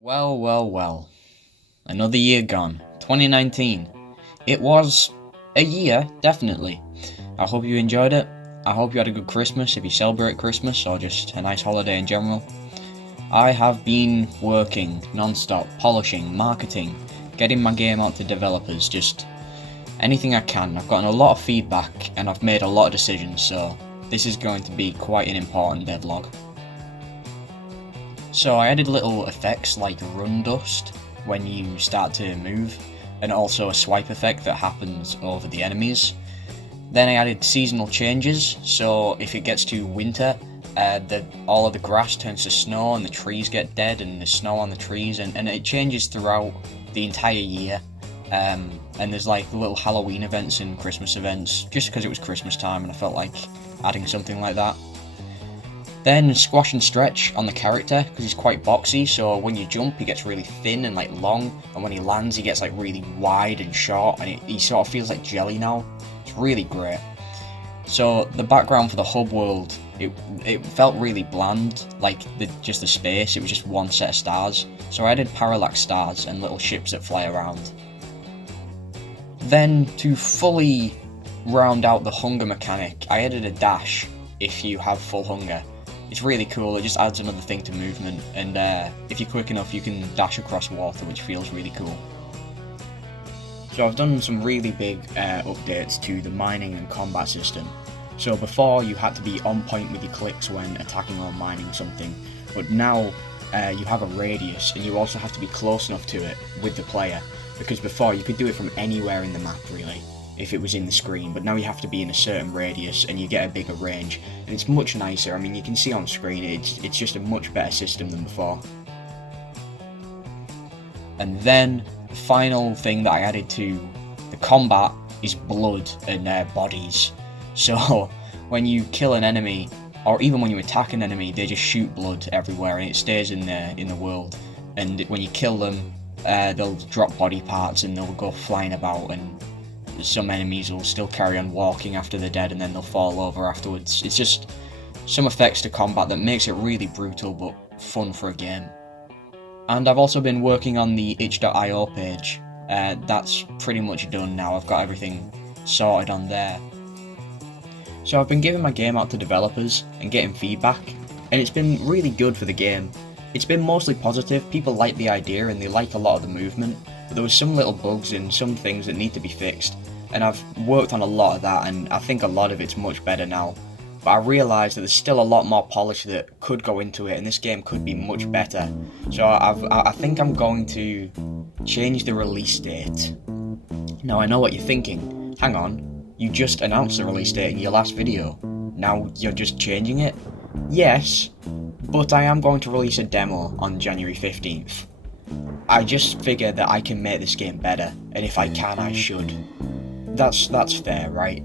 Well, well, well. Another year gone. 2019. It was a year, definitely. I hope you enjoyed it. I hope you had a good Christmas if you celebrate Christmas or just a nice holiday in general. I have been working non-stop, polishing, marketing, getting my game out to developers, just anything I can. I've gotten a lot of feedback and I've made a lot of decisions, so this is going to be quite an important devlog. So I added little effects like run dust when you start to move, and also a swipe effect that happens over the enemies. Then I added seasonal changes, so if it gets to winter, all of the grass turns to snow and the trees get dead and there's snow on the trees, and it changes throughout the entire year. And there's like little Halloween events and Christmas events, just because it was Christmas time and I felt like adding something like that. Then squash and stretch on the character, because he's quite boxy, so when you jump he gets really thin and like long, and when he lands he gets like really wide and short, and he sort of feels like jelly now. It's really great. So the background for the hub world, it felt really bland, like just the space, it was just one set of stars. So I added parallax stars and little ships that fly around. Then to fully round out the hunger mechanic, I added a dash if you have full hunger. It's really cool, it just adds another thing to movement, and if you're quick enough you can dash across water, which feels really cool. So I've done some really big updates to the mining and combat system. So before you had to be on point with your clicks when attacking or mining something, but now you have a radius, and you also have to be close enough to it with the player, because before you could do it from anywhere in the map really, if it was in the screen, but now you have to be in a certain radius and you get a bigger range, and it's much nicer. I mean, you can see on screen it's just a much better system than before. And then the final thing that I added to the combat is blood and bodies. So when you kill an enemy, or even when you attack an enemy, they just shoot blood everywhere and it stays in the world, and when you kill them they'll drop body parts and they'll go flying about, and some enemies will still carry on walking after they're dead and then they'll fall over afterwards. It's just some effects to combat that makes it really brutal but fun for a game. And I've also been working on the itch.io page. That's pretty much done now. I've got everything sorted on there. So I've been giving my game out to developers and getting feedback, and it's been really good for the game. It's been mostly positive. People like the idea and they like a lot of the movement, but there was some little bugs and some things that need to be fixed, and I've worked on a lot of that, and I think a lot of it's much better now. But I realise that there's still a lot more polish that could go into it, and this game could be much better. So I think I'm going to change the release date. Now I know what you're thinking. Hang on, you just announced the release date in your last video. Now you're just changing it? Yes, but I am going to release a demo on January 15th. I just figured that I can make this game better, and if I can, I should. That's fair, right?